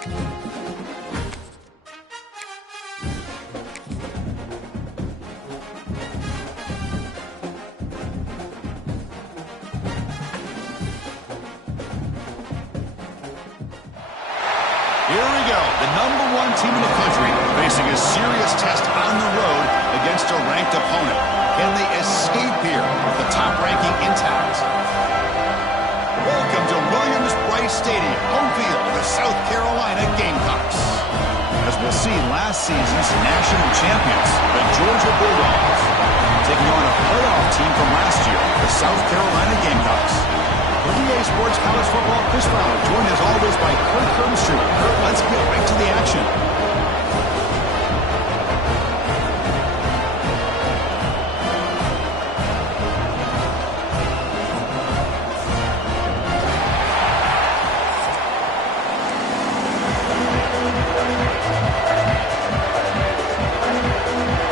Here we go. The #1 team in the country facing a serious test on the road against a ranked opponent. Can they escape here with the top ranking intact? Welcome to Williams-Brice Stadium, home field of the South Carolina Gamecocks. As we'll see, last season's national champions, the Georgia Bulldogs, taking on a playoff team from last year, the South Carolina Gamecocks. For EA Sports College Football, Chris Fowler, joined as always by Kurt Kirkstreet. Kurt, let's get right to the action.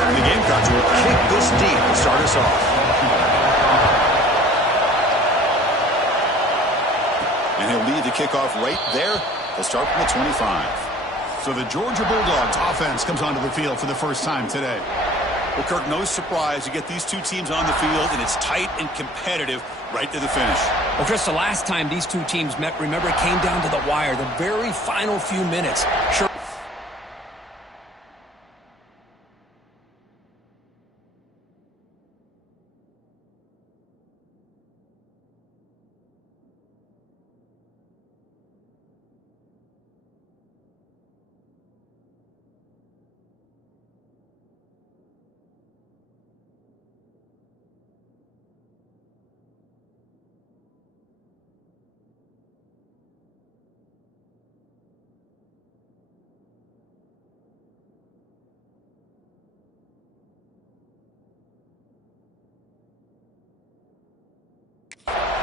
The Gamecocks will kick this deep to start us off. And he'll lead the kickoff right there. They'll start from the 25. So the Georgia Bulldogs offense comes onto the field for the first time today. Well, Kirk, no surprise. You get these two teams on the field, and it's tight and competitive right to the finish. Well, Chris, the last time these two teams met, remember, it came down to the wire, the very final few minutes. Sure.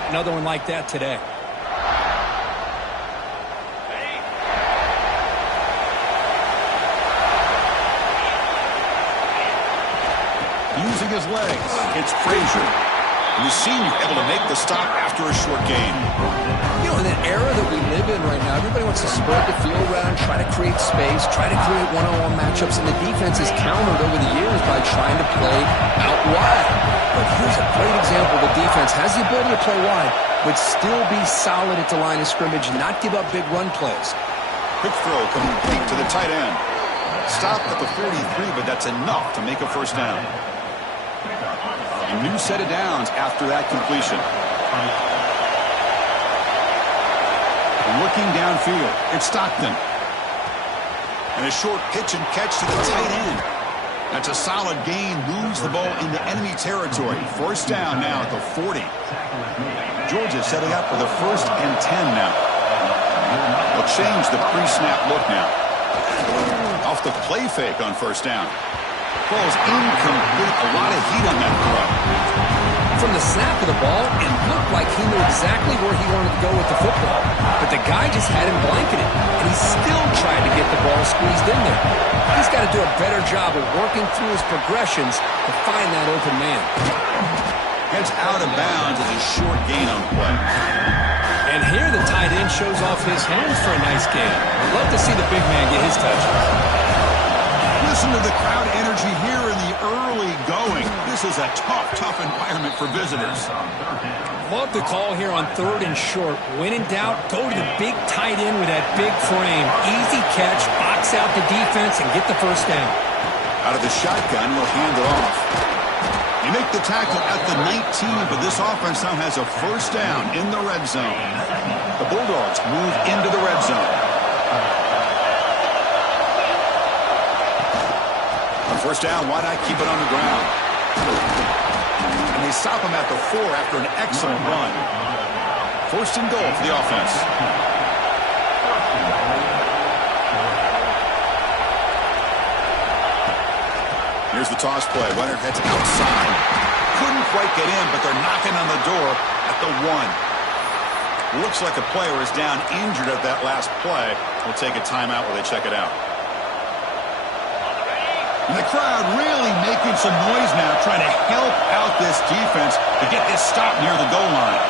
Another one like that today. Using his legs, it's Frazier. And the senior able to make the stop after a short gain. You know, in that era that we live in right now, everybody wants to spread the field around, try to create space, try to create one-on-one matchups, and the defense is countered over the years by trying to play out wide. But here's a great example. The defense has the ability to play wide, but still be solid at the line of scrimmage, not give up big run plays. Quick throw coming deep to the tight end. Stopped at the 43, but that's enough to make a first down. A new set of downs after that completion. Looking downfield, it's Stockton. And a short pitch and catch to the tight end. That's a solid gain, moves the ball into enemy territory. First down now at the 40. Georgia setting up for the 1st and 10 now. They'll change the pre-snap look now. Off the play fake on first down. Ball's incomplete. A lot of heat on that throw. From the snap of the ball, it looked like he knew exactly where he wanted to go with the football. But the guy just had him blanketed, and he still tried to get the ball squeezed in there. He's got to do a better job of working through his progressions to find that open man. Heads out of bounds as a short gain on the play. And here the tight end shows off his hands for a nice gain. I'd love to see the big man get his touches. Listen to the crowd energy here in the early going. This is a tough environment for visitors. Love the call here on 3rd and short. When in doubt, go to the big tight end with that big frame. Easy catch, box out the defense, and get the first down. Out of the shotgun, he'll hand it off. You make the tackle at the 19, but this offense now has a first down in the red zone. The Bulldogs move into the red zone. On first down, why not keep it on the ground? And they stop him at the 4 after an excellent run. 1st and goal for the offense. Here's the toss play. Runner heads outside. Couldn't quite get in, but they're knocking on the door at the 1. Looks like a player is down injured at that last play. We'll take a timeout while they check it out. And the crowd really making some noise now, trying to help out this defense to get this stop near the goal line.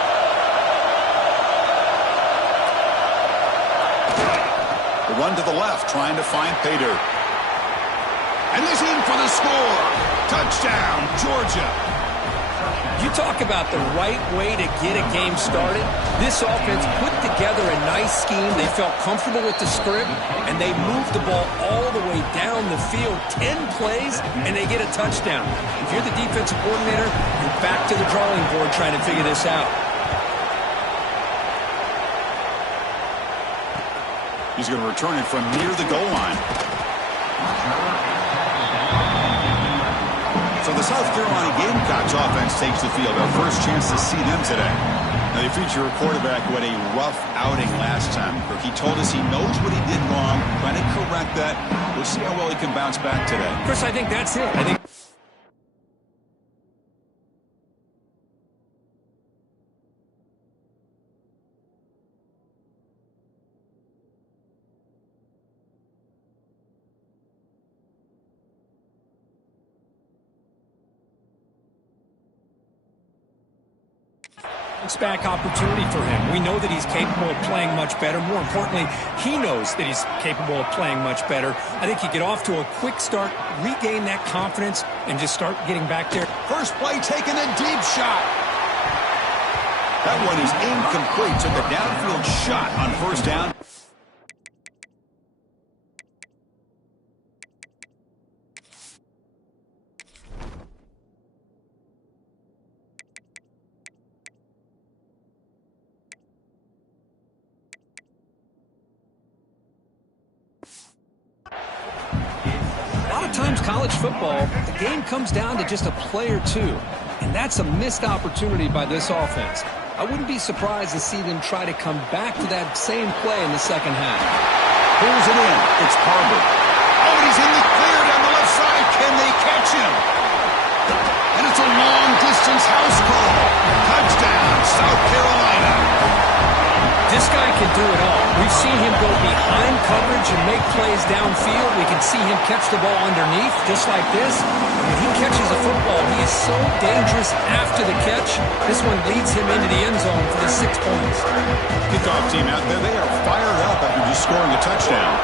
The run to the left, trying to find pay dirt. And he's in for the score. Touchdown, Georgia. You talk about the right way to get a game started. This offense put together a nice scheme. They felt comfortable with the script, and they moved the ball all the way down the field. 10 plays, and they get a touchdown. If you're the defensive coordinator, you're back to the drawing board trying to figure this out. He's going to return it from near the goal line. So the South Carolina Gamecocks offense takes the field. Our first chance to see them today. Now they feature a quarterback who had a rough outing last time. He told us he knows what he did wrong, trying to correct that. We'll see how well he can bounce back today. Chris, I think that's it. I think back opportunity for him. We know that he's capable of playing much better. More importantly, he knows that he's capable of playing much better. I think you get off to a quick start, regain that confidence, and just start getting back there. First play taking a deep shot. That one is incomplete. Took a downfield shot on first down. College football, the game comes down to just a play or two, and that's a missed opportunity by this offense. I wouldn't be surprised to see them try to come back to that same play in the second half. Pulls it in. It's Harbor. Oh, he's in the clear down the left side. Can they catch him? And it's a long-distance house call. Touchdown, South Carolina. This guy can do it all. We've seen him go behind coverage and make plays downfield. We can see him catch the ball underneath, just like this. When he catches a football, he is so dangerous after the catch. This one leads him into the end zone for the 6 points. Kickoff team out there, they are fired up after just scoring a touchdown.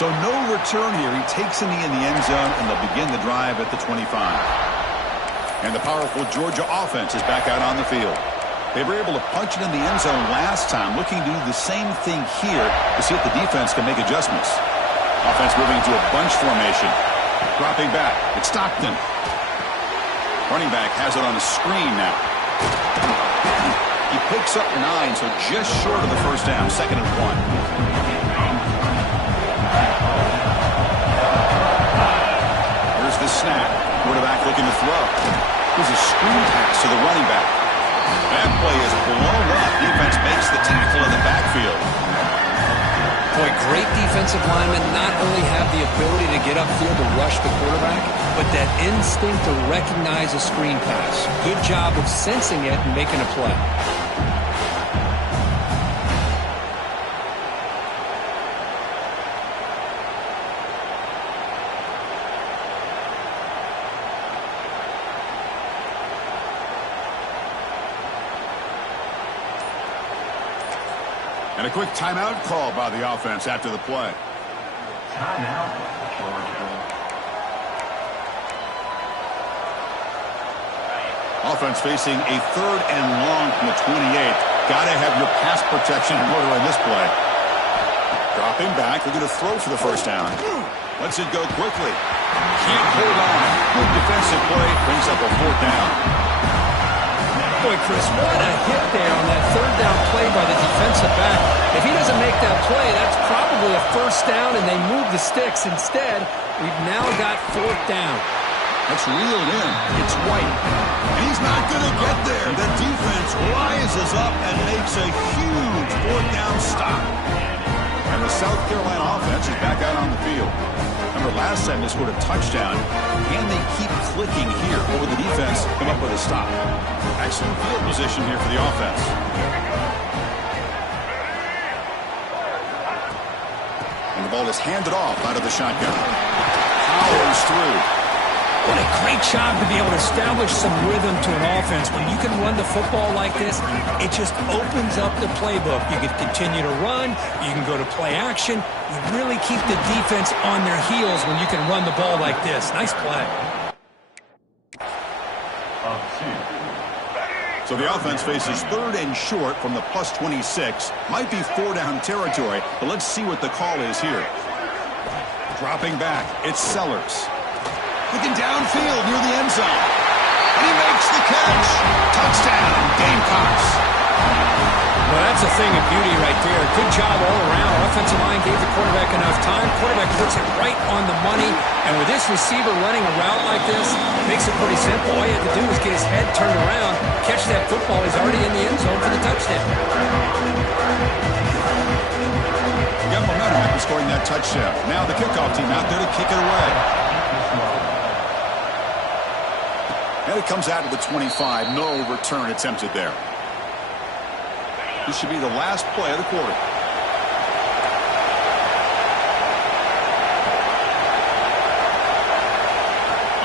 So no return here. He takes in the end zone, and they'll begin the drive at the 25. And the powerful Georgia offense is back out on the field. They were able to punch it in the end zone last time, looking to do the same thing here to see if the defense can make adjustments. Offense moving into a bunch formation. Dropping back. It's Stockton. Running back has it on a screen now. He picks up 9, so just short of the first down. 2nd and 1. Here's the snap. Quarterback looking to throw. Here's a screen pass to the running back. That play is blown up. Defense makes the tackle in the backfield. Boy, great defensive linemen not only have the ability to get upfield to rush the quarterback, but that instinct to recognize a screen pass. Good job of sensing it and making a play. And a quick timeout call by the offense after the play. Timeout, Georgia. Offense facing a 3rd and long from the 28. Got to have your pass protection in order on this play. Dropping back, looking to throw for the first down. Lets it go quickly. Can't hold on. Good defensive play. Brings up a 4th down. Boy, Chris, what a hit there on that 3rd down play by the defensive back. If he doesn't make that play, that's probably a first down, and they move the sticks. Instead, we've now got 4th down. That's reeled in. It's White. And he's not going to get there. The defense rises up and makes a huge 4th down stop. And the South Carolina offense is back out on the field. Remember, last time they scored a touchdown. Can they keep clicking here, or will the defense come up with a stop? Excellent field position here for the offense. And the ball is handed off out of the shotgun. Powers through. What a great job to be able to establish some rhythm to an offense. When you can run the football like this, it just opens up the playbook. You can continue to run. You can go to play action. You really keep the defense on their heels when you can run the ball like this. Nice play. So the offense faces 3rd and short from the plus 26. Might be 4-down territory, but let's see what the call is here. Dropping back, it's Sellers. Looking downfield near the end zone. And he makes the catch. Touchdown, Gamecocks. Well, that's a thing of beauty right there. Good job all around. Our offensive line gave the quarterback enough time. Quarterback puts it right on the money. And with this receiver running a route like this, it makes it pretty simple. All you have to do is get his head turned around, catch that football. He's already in the end zone for the touchdown. You got momentum after scoring that touchdown. Now the kickoff team out there to kick it away. And it comes out to the 25. No return attempted there. This should be the last play of the quarter.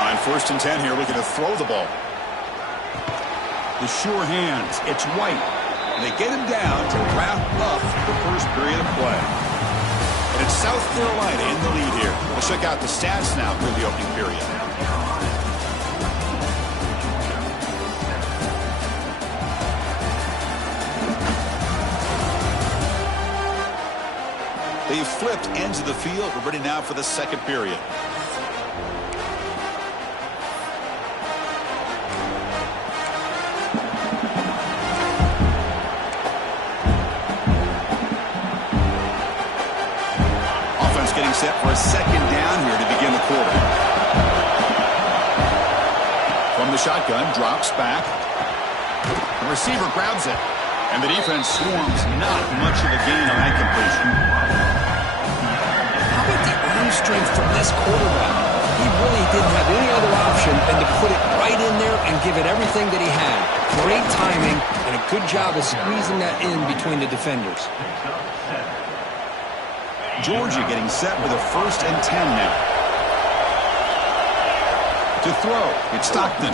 On 1st and 10 here, looking to throw the ball. The sure hands. It's White. And they get him down to wrap up the first period of play. And it's South Carolina in the lead here. We'll check out the stats now through the opening period. They've flipped ends of the field. We're ready now for the second period. Offense getting set for a second down here to begin the quarter. From the shotgun, drops back. The receiver grabs it. And the defense swarms. Not much of a gain on that completion. Strength from this quarterback. He really didn't have any other option than to put it right in there and give it everything that he had. Great timing and a good job of squeezing that in between the defenders. Georgia getting set with a 1st and 10 now. To throw, it's Stockton.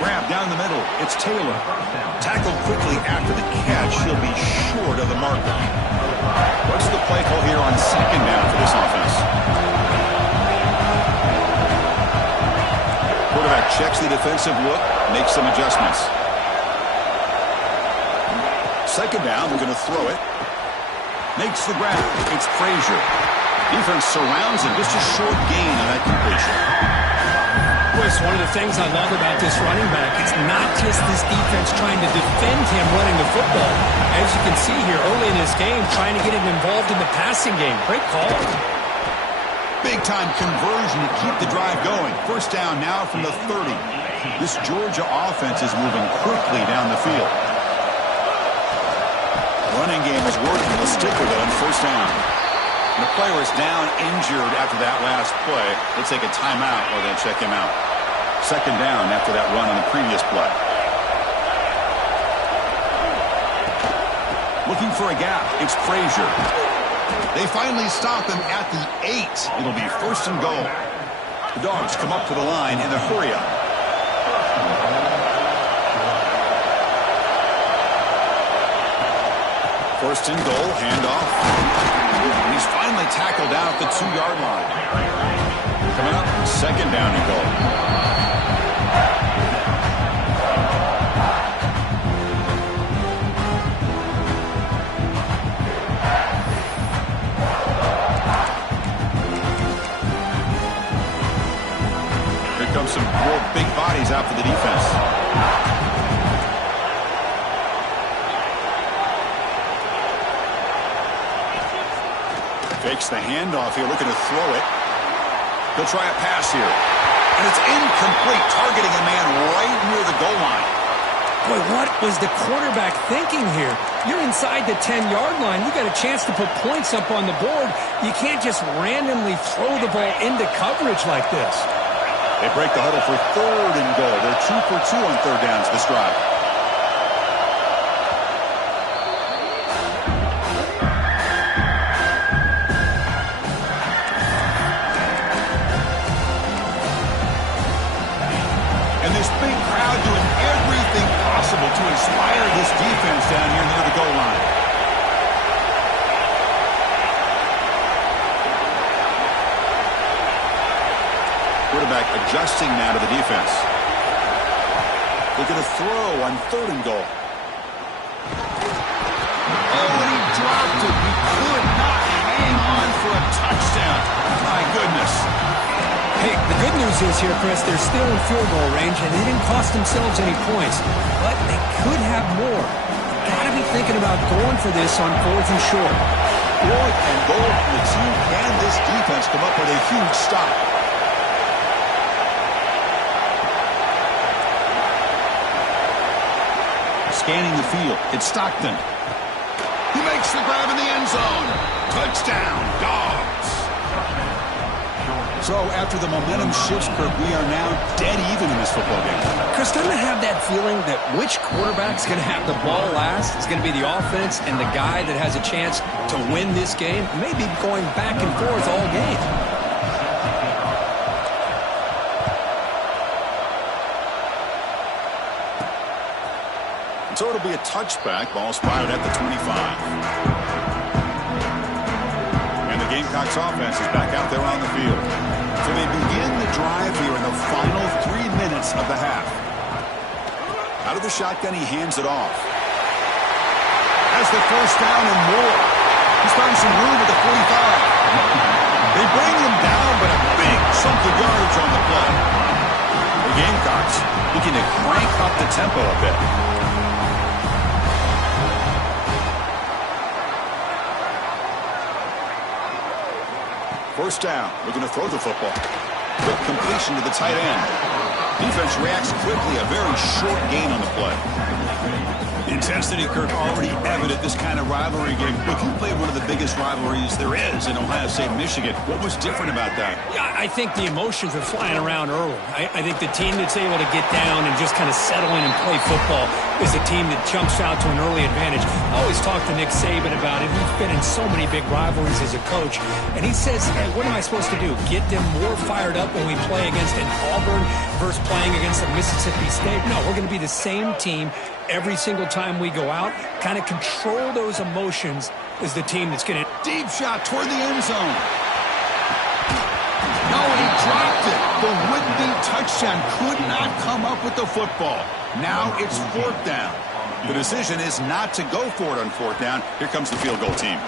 Grab down the middle, it's Taylor. Tackled quickly after the catch. He'll be short of the marker. What's the play call here on 2nd down for this offense? Quarterback checks the defensive look, makes some adjustments. 2nd down, they're going to throw it. Makes the grab. It's Frazier. Defense surrounds him. Just a short gain on that completion. It's one of the things I love about this running back. It's not just this defense trying to defend him running the football. As you can see here early in this game, trying to get him involved in the passing game. Great call. Big-time conversion to keep the drive going. 1st down now from the 30. This Georgia offense is moving quickly down the field. Running game is working. They'll stick with it on 1st down. And the player is down injured after that last play. They'll take a timeout while they check him out. 2nd down after that run on the previous play. Looking for a gap. It's Frazier. They finally stop him at the 8. It'll be 1st and goal. The Dogs come up to the line in a hurry-up. First and goal, handoff. And he's finally tackled down at the 2-yard line. Coming up, 2nd down and goal. Here comes some more big bodies out for the defense. Fakes the handoff here, looking to throw it. He'll try a pass here. And it's incomplete, targeting a man right near the goal line. Boy, what was the quarterback thinking here? You're inside the 10-yard line. You got a chance to put points up on the board. You can't just randomly throw the ball into coverage like this. They break the huddle for 3rd and goal. They're 2 for 2 on 3rd downs this drive. to inspire this defense down here near the goal line. Quarterback adjusting now to the defense. They're going to throw on 3rd and goal. Oh, and he dropped it. He could not hang on for a touchdown. My goodness. Hey, the good news is here, Chris, they're still in field goal range, and they didn't cost themselves any points. But they could have more. Got to be thinking about going for this on 4th and short. 4th and goal from the team. Can this defense come up with a huge stop? Scanning the field. It's Stockton. He makes the grab in the end zone. Touchdown, Dogs. So after the momentum shifts, Kirk, we are now dead even in this football game. Chris, doesn't I have that feeling that which quarterback's going to have the ball last is going to be the offense, and the guy that has a chance to win this game may be going back and forth all game. So it'll be a touchback. Ball's fired at the 25. And the Gamecocks offense is back out there on the field. So they begin the drive here in the final 3 minutes of the half. Out of the shotgun, he hands it off. Has the first down and more. He's found some room at the 45. They bring him down, but a big chunk of yardage on the play. The Gamecocks looking to crank up the tempo a bit. First down, looking to throw the football. Quick completion to the tight end. Defense reacts quickly, a very short gain on the play. Intensity, Kirk, already evident this kind of rivalry game. Look, you played one of the biggest rivalries there is in Ohio State, Michigan. What was different about that? Yeah, I think the emotions are flying around early. I think the team that's able to get down and just kind of settle in and play football is a team that jumps out to an early advantage. I always talk to Nick Saban about it. He's been in so many big rivalries as a coach. And he says, hey, what am I supposed to do? Get them more fired up when we play against an Auburn versus playing against a Mississippi State? No, we're going to be the same team every single time we go out. Kind of control those emotions is the team that's going to... Deep shot toward the end zone. No, he dropped it. The would-be touchdown could not come up with the football. Now it's 4th down. The decision is not to go for it on 4th down. Here comes the field goal team.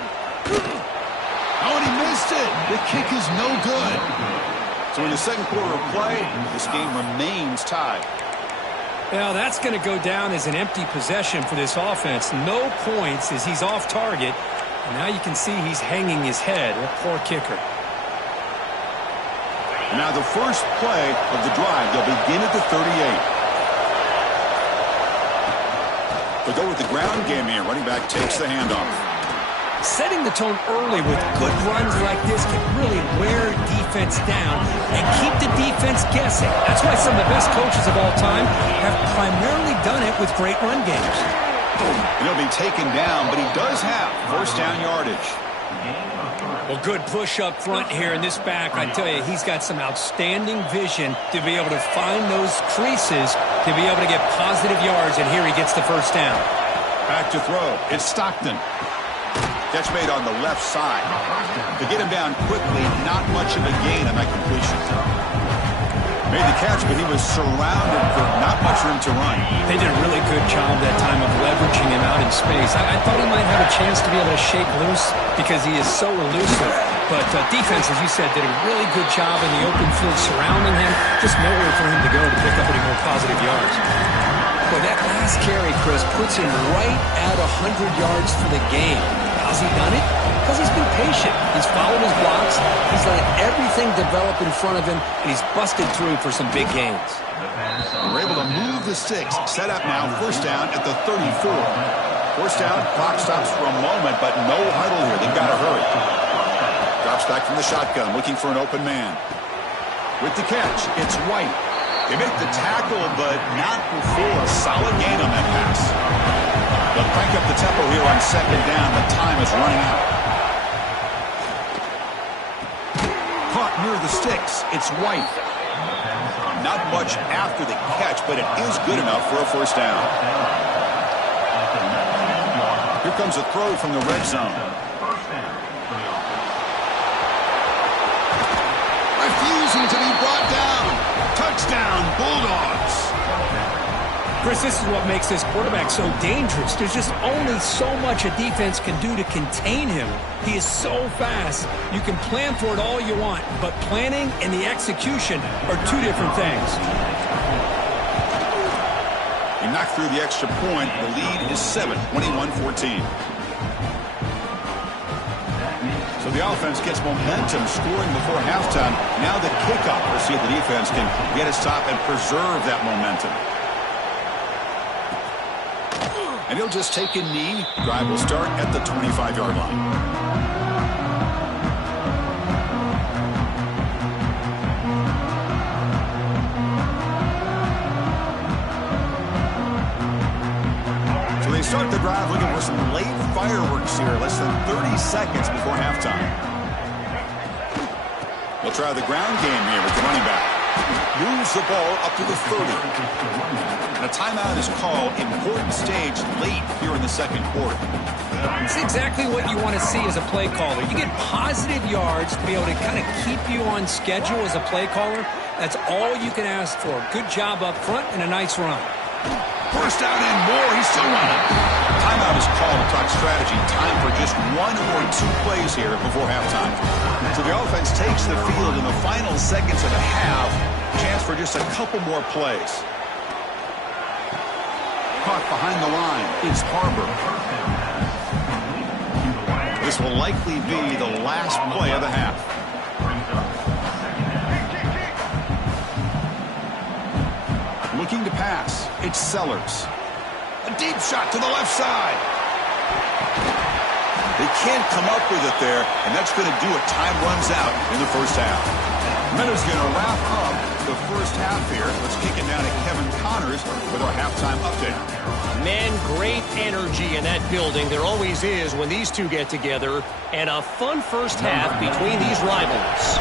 Oh, and he missed it. The kick is no good. So in the second quarter of play, this game remains tied. Well, that's going to go down as an empty possession for this offense. No points as he's off target. And now you can see he's hanging his head. A poor kicker. And now the first play of the drive. They'll begin at the 38. They'll go with the ground game here. Running back takes the handoff. Setting the tone early with good runs like this can really wear defense down and keep the defense guessing. That's why some of the best coaches of all time have primarily done it with great run games. He'll be taken down, but he does have first down yardage. Well, good push up front here in this back. I tell you, he's got some outstanding vision to be able to find those creases to be able to get positive yards, and here he gets the first down. Back to throw. It's Stockton. Catch made on the left side. To get him down quickly, not much of a gain on that completion. Made the catch, but he was surrounded for not much room to run. They did a really good job that time of leveraging him out in space. I thought he might have a chance to be able to shake loose because he is so elusive. But defense, as you said, did a really good job in the open field surrounding him. Just nowhere for him to go to pick up any more positive yards. Well, that last carry, Chris, puts him right at 100 yards for the game. How's he done it? Because he's been patient. He's followed his blocks. He's let everything develop in front of him, and he's busted through for some big gains. We're able to move the sticks. Set up now, first down at the 34. First down, clock stops for a moment, but no huddle here. They've got to hurry. Drops back from the shotgun, looking for an open man. With the catch, it's White. They make the tackle, but not before a solid gain on that pass. They'll crank up the tempo here on second down. The time is running out. Caught near the sticks. It's White. Not much after the catch, but it is good enough for a first down. Here comes a throw from the red zone. Refusing to be brought down. Touchdown, Bulldogs. Chris, this is what makes this quarterback so dangerous. There's just only so much a defense can do to contain him. He is so fast. You can plan for it all you want, but planning and the execution are two different things. He knocked through the extra point. The lead is 7, 21-14. So the offense gets momentum scoring before halftime. Now the kickoff. We'll see if the defense can get a stop and preserve that momentum. And he'll just take a knee. Drive will start at the 25-yard line. So they start the drive looking for some late fireworks here. Less than 30 seconds before halftime. They'll try the ground game here with the running back. Moves the ball up to the 30. And a timeout is called. Important stage late here in the second quarter. It's exactly what you want to see as a play caller. You get positive yards to be able to kind of keep you on schedule as a play caller. That's all you can ask for. Good job up front and a nice run. First down and more. He's still running. Timeout is called to talk strategy. Time for just 1 or 2 plays here before halftime. So the offense takes the field in the final seconds of the half. Chance for just a couple more plays. Caught behind the line. It's Harbor. This will likely be the last play of the half. Looking to pass. It's Sellers. A deep shot to the left side. They can't come up with it there, and that's going to do it. Time runs out in the first half. Meadows going to wrap up the first half here. Let's kick it down to Kevin Connors with our halftime update. Man, great energy in that building. There always is when these two get together. And a fun first half between these rivals.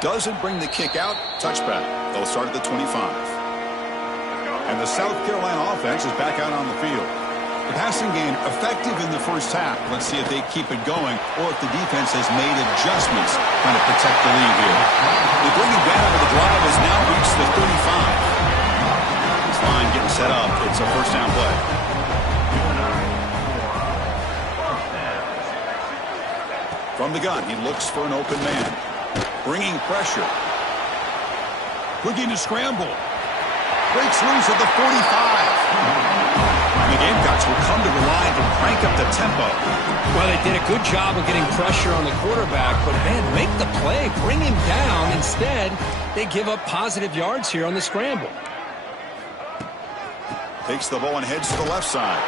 Doesn't bring the kick out. Touchback. They'll start at the 25. And the South Carolina offense is back out on the field. The passing game effective in the first half. Let's see if they keep it going or if the defense has made adjustments trying to protect the lead here. They bring it down, but the drive has now reached the 35. This line getting set up. It's a first down play. From the gun, he looks for an open man. Bringing pressure. Looking to scramble. Breaks loose at the 45. The Gamecocks will come to the line to crank up the tempo. Well, they did a good job of getting pressure on the quarterback, but, man, make the play, bring him down. Instead, they give up positive yards here on the scramble. Takes the ball and heads to the left side.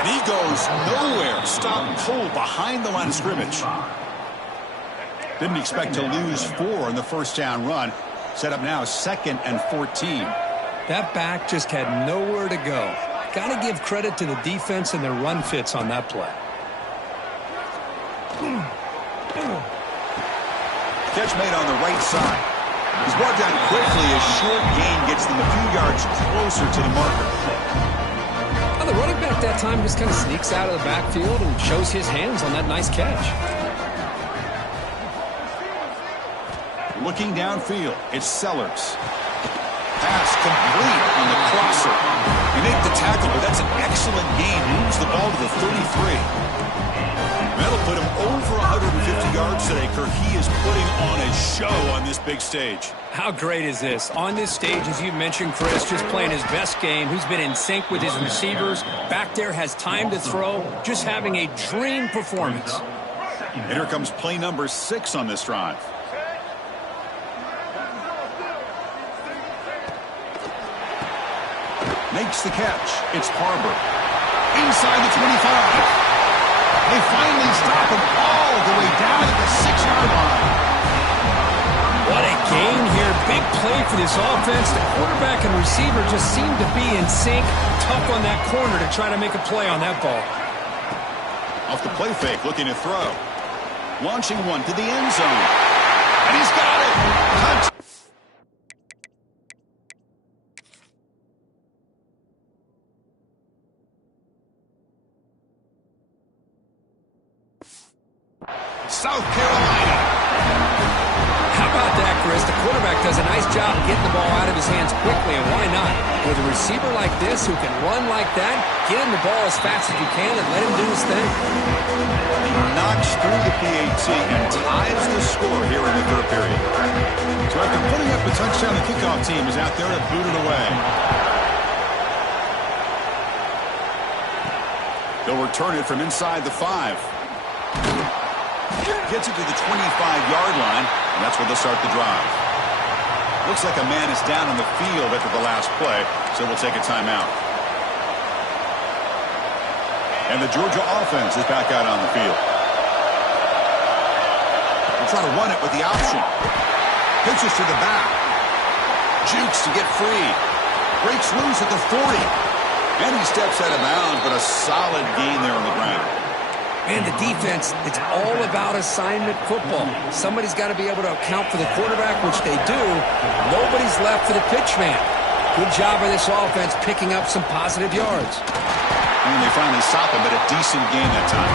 And he goes nowhere. Stop cold behind the line of scrimmage. Didn't expect to lose 4 in the first down run. Set up now 2nd and 14. That back just had nowhere to go. Got to give credit to the defense and their run fits on that play. Catch made on the right side. He's brought down quickly. A short gain gets them a few yards closer to the marker. Well, the running back that time just kind of sneaks out of the backfield and shows his hands on that nice catch. Looking downfield, it's Sellers. Pass complete on the crosser. You make the tackle, but that's an excellent gain. Moves the ball to the 33. That'll put him over 150 yards today, Kirk. He is putting on a show on this big stage. How great is this? On this stage, as you mentioned, Chris, just playing his best game. He's been in sync with his receivers. Back there, has time to throw. Just having a dream performance. And here comes play number 6 on this drive. Makes the catch. It's Harbor. Inside the 25. They finally stop him all the way down at the 6-yard line. What a gain here. Big play for this offense. The quarterback and receiver just seem to be in sync. Tough on that corner to try to make a play on that ball. Off the play fake, looking to throw. Launching one to the end zone. And he's got it. Touch. does a nice job getting the ball out of his hands quickly, and why not? With a receiver like this who can run like that, get him the ball as fast as you can and let him do his thing. He knocks through the PAT and ties the score here in the third period. So after putting up a touchdown, the kickoff team is out there to boot it away. They'll return it from inside the 5. Gets it to the 25-yard line, and that's where they'll start the drive. Looks like a man is down on the field after the last play, so we'll take a timeout. And the Georgia offense is back out on the field. We'll try to run it with the option. Pitches to the back. Jukes to get free. Breaks loose at the 40. And he steps out of bounds, but a solid gain there on the ground. Man, the defense, it's all about assignment football. Somebody's got to be able to account for the quarterback, which they do. Nobody's left for the pitch man. Good job of this offense picking up some positive yards. And they finally stop him, but a decent game that time.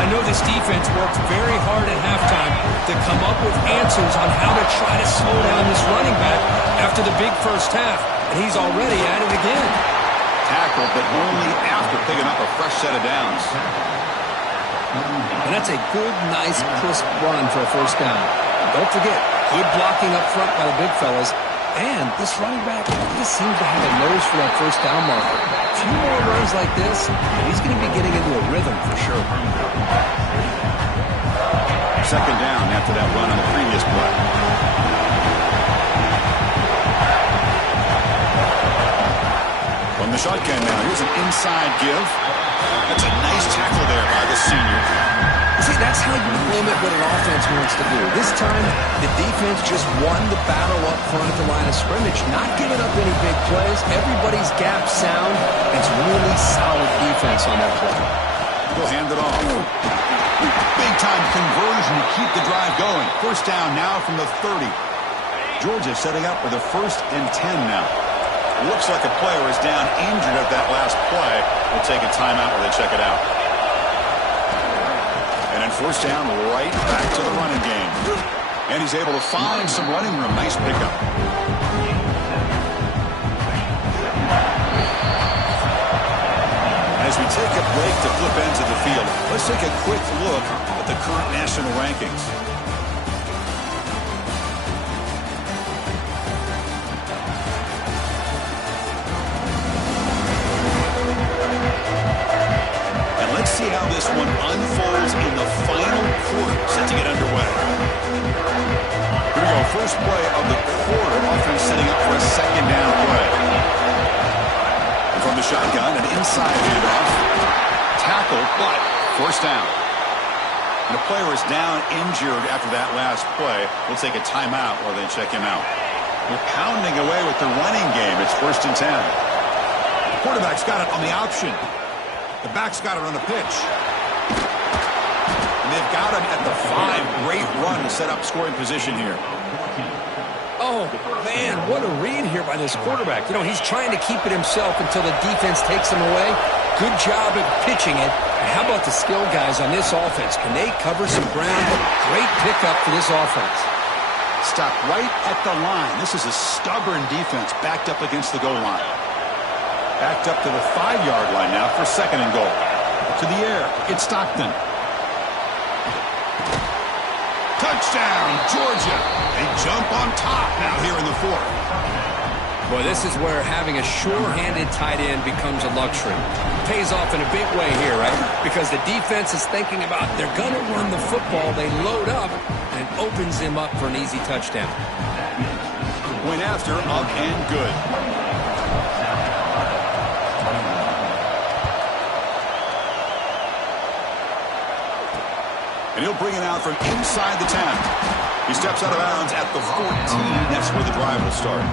I know this defense worked very hard at halftime to come up with answers on how to try to slow down this running back after the big first half. And he's already at it again. Tackle, but only after picking up a fresh set of downs. And that's a good, nice, crisp run for a first down. Don't forget, good blocking up front by the big fellas. And this running back just seems to have a nose for that first down marker. A few more runs like this, and he's going to be getting into a rhythm for sure. Second down after that run on the previous play. From the shotgun now, here's an inside give. That's a nice tackle there by the senior. See, that's how you limit what an offense wants to do. This time, the defense just won the battle up front at the line of scrimmage, not giving up any big plays. Everybody's gap sound. It's really solid defense on that play. They'll hand it off. Big-time conversion to keep the drive going. First down now from the 30. Georgia setting up with a 1st and 10 now. Looks like a player is down injured at that last play. We'll take a timeout while they check it out. And then first down, right back to the running game. And he's able to find some running room. Nice pickup. As we take a break to flip ends of the field, let's take a quick look at the current national rankings. Let's see how this one unfolds in the final quarter, set to get underway. Here we go, first play of the quarter. Offense setting up for a second down play. And from the shotgun, an inside handoff. Tackle, but first down. And a player is down injured after that last play. We'll take a timeout while they check him out. They're pounding away with the running game. It's 1st and 10. The quarterback's got it on the option. The back's got it on the pitch. And they've got him at the 5. Great run to set up scoring position here. Oh, man, what a read here by this quarterback. You know, he's trying to keep it himself until the defense takes him away. Good job at pitching it. And how about the skill guys on this offense? Can they cover some ground? Great pickup for this offense. Stop right at the line. This is a stubborn defense backed up against the goal line. Backed up to the 5-yard line now for 2nd and goal. To the air, it's Stockton. Touchdown, Georgia. They jump on top now here in the 4th. Boy, this is where having a sure-handed tight end becomes a luxury. Pays off in a big way here, right? Because the defense is thinking about they're going to run the football. They load up and it opens him up for an easy touchdown. Point after, up and good. And he'll bring it out from inside the 10. He steps out of bounds at the 14. That's where the drive will start.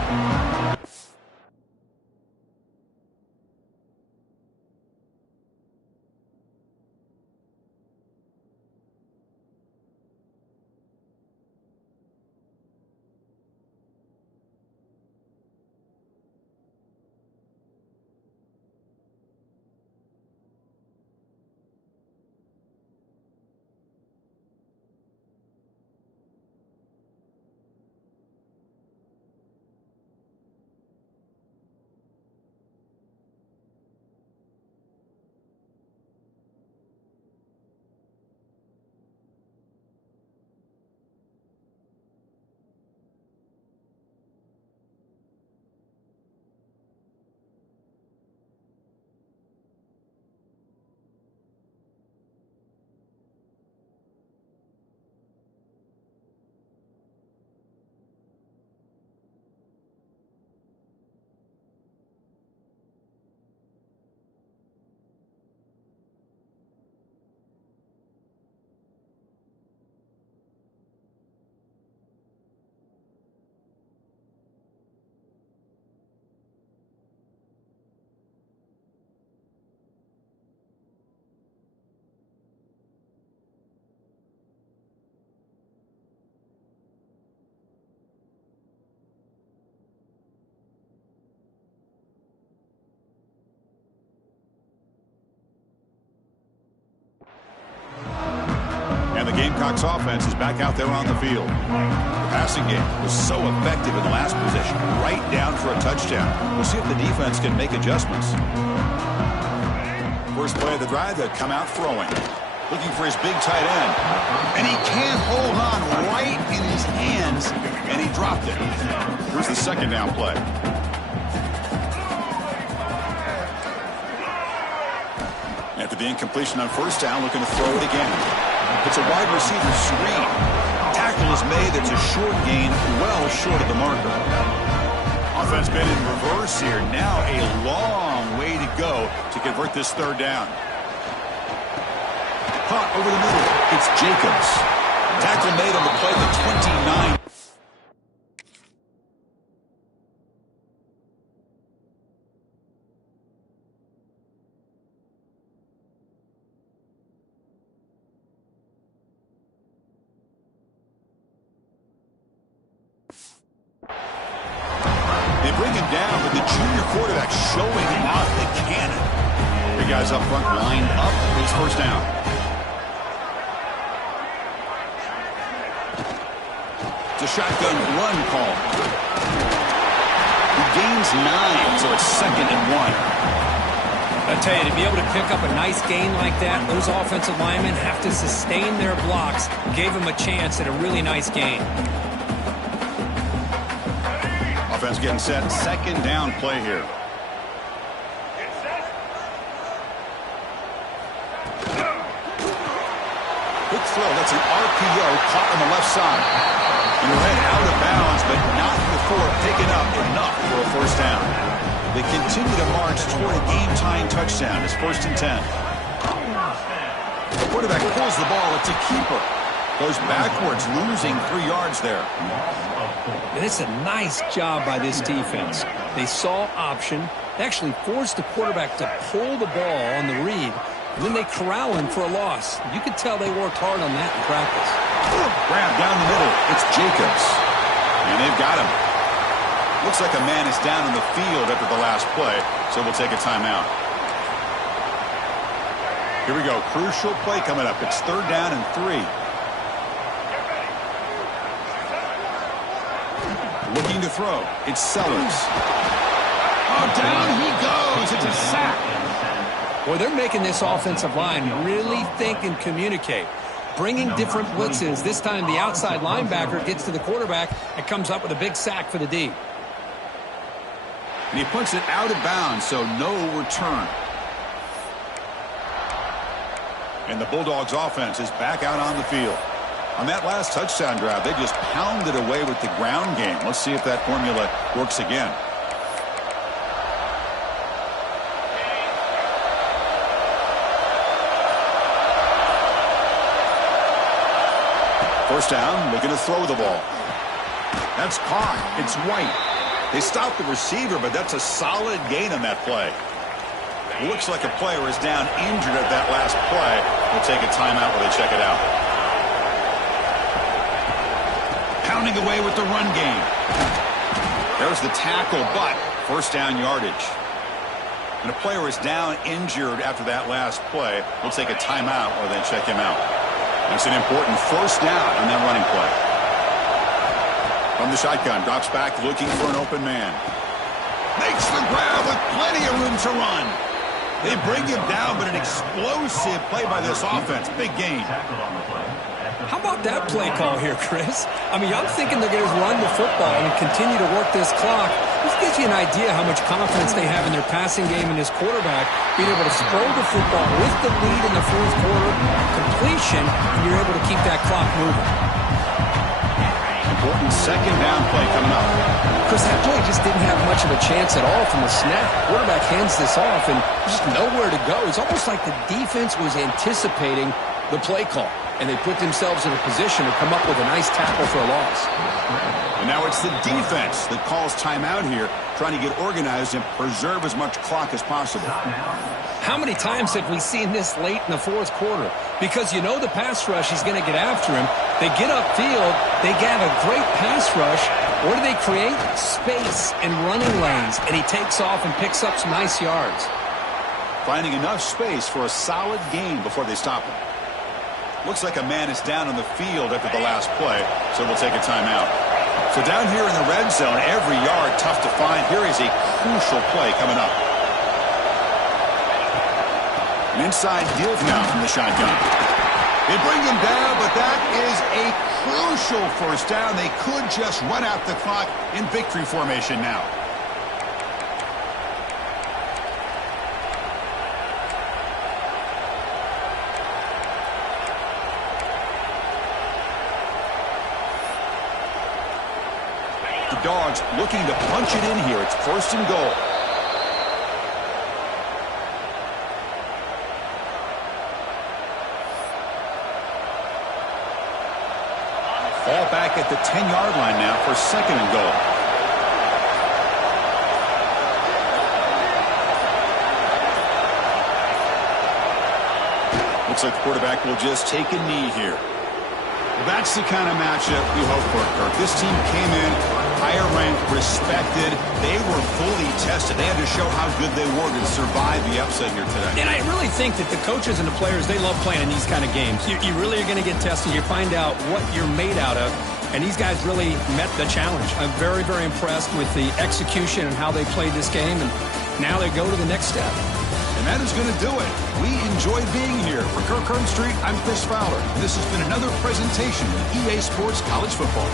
Gamecocks offense is back out there on the field. The passing game was so effective in the last possession, right down for a touchdown. We'll see if the defense can make adjustments. First play of the drive, they'll come out throwing. Looking for his big tight end. And he can't hold on right in his hands, and he dropped it. Here's the second down play. After the incompletion on first down, looking to throw it again. It's a wide receiver screen. Tackle is made. It's a short gain, well short of the marker. Offense been in reverse here. Now a long way to go to convert this third down. Caught over the middle. It's Jacobs. Tackle made on the play at the 29. They bring him down, but the junior quarterback showing out the cannon. The guys up front lined up for his first down. It's a shotgun run call. He gains 9, so it's 2nd and 1. I tell you, to be able to pick up a nice gain like that, those offensive linemen have to sustain their blocks. Gave him a chance at a really nice gain. Offense getting set. Second down play here. Quick throw. That's an RPO caught on the left side. And ran out of bounds, but not before picking up enough for a first down. They continue to march toward a game-tying touchdown. It's 1st and 10. The quarterback pulls the ball. It's a keeper. Goes backwards, losing 3 yards there. And it's a nice job by this defense. They saw option. They actually forced the quarterback to pull the ball on the read. And then they corral him for a loss. You could tell they worked hard on that in practice. Grab down the middle. It's Jacobs. And they've got him. Looks like a man is down in the field after the last play, so we'll take a timeout. Here we go. Crucial play coming up. It's 3rd down and 3. Looking to throw. It's Sellers. Oh, down he goes. It's a sack. Boy, they're making this offensive line really think and communicate. Bringing different blitzes. This time the outside linebacker gets to the quarterback and comes up with a big sack for the D. And he puts it out of bounds, so no return. And the Bulldogs offense is back out on the field. On that last touchdown drive, they just pounded away with the ground game. Let's see if that formula works again. First down, looking to throw the ball. That's caught. It's White. They stopped the receiver, but that's a solid gain on that play. Looks like a player is down injured at that last play. We'll take a timeout while they check it out. Pounding away with the run game. There's the tackle, but first down yardage. And a player is down injured after that last play. We'll take a timeout while they check him out. That's an important first down on that running play. From the shotgun, drops back looking for an open man. Makes the grab with plenty of room to run. They bring him down, but an explosive play by this offense. Big gain. How about that play call here, Chris? I mean, I'm thinking they're going to run the football and continue to work this clock. This gives you an idea how much confidence they have in their passing game and this quarterback being able to throw the football with the lead in the 4th quarter, completion, and you're able to keep that clock moving. Important second down play coming up. Chris, that play just didn't have much of a chance at all from the snap. Quarterback hands this off and just nowhere to go. It's almost like the defense was anticipating the play call, and they put themselves in a position to come up with a nice tackle for a loss. And now it's the defense that calls timeout here, trying to get organized and preserve as much clock as possible. How many times have we seen this late in the 4th quarter? Because you know the pass rush is going to get after him. They get upfield, they get a great pass rush. What do they create? Space and running lanes, and he takes off and picks up some nice yards. Finding enough space for a solid gain before they stop him. Looks like a man is down on the field after the last play, so we'll take a timeout. So down here in the red zone, every yard tough to find. Here is a crucial play coming up. An inside give now from the shotgun. They bring him down, but that is a crucial first down. They could just run out the clock in victory formation now. The Dogs looking to punch it in here. It's 1st and goal. Ball back at the 10-yard line now for 2nd and goal. Looks like the quarterback will just take a knee here. That's the kind of matchup we hope for, Kirk. This team came in higher ranked, respected. They were fully tested. They had to show how good they were to survive the upset here today. And I really think that the coaches and the players, they love playing in these kind of games. You really are going to get tested. You find out what you're made out of. And these guys really met the challenge. I'm very, very impressed with the execution and how they played this game. And now they go to the next step. And that is going to do it. We enjoyed being here. For Kirk Herbstreit, I'm Chris Fowler. And this has been another presentation of EA Sports College Football.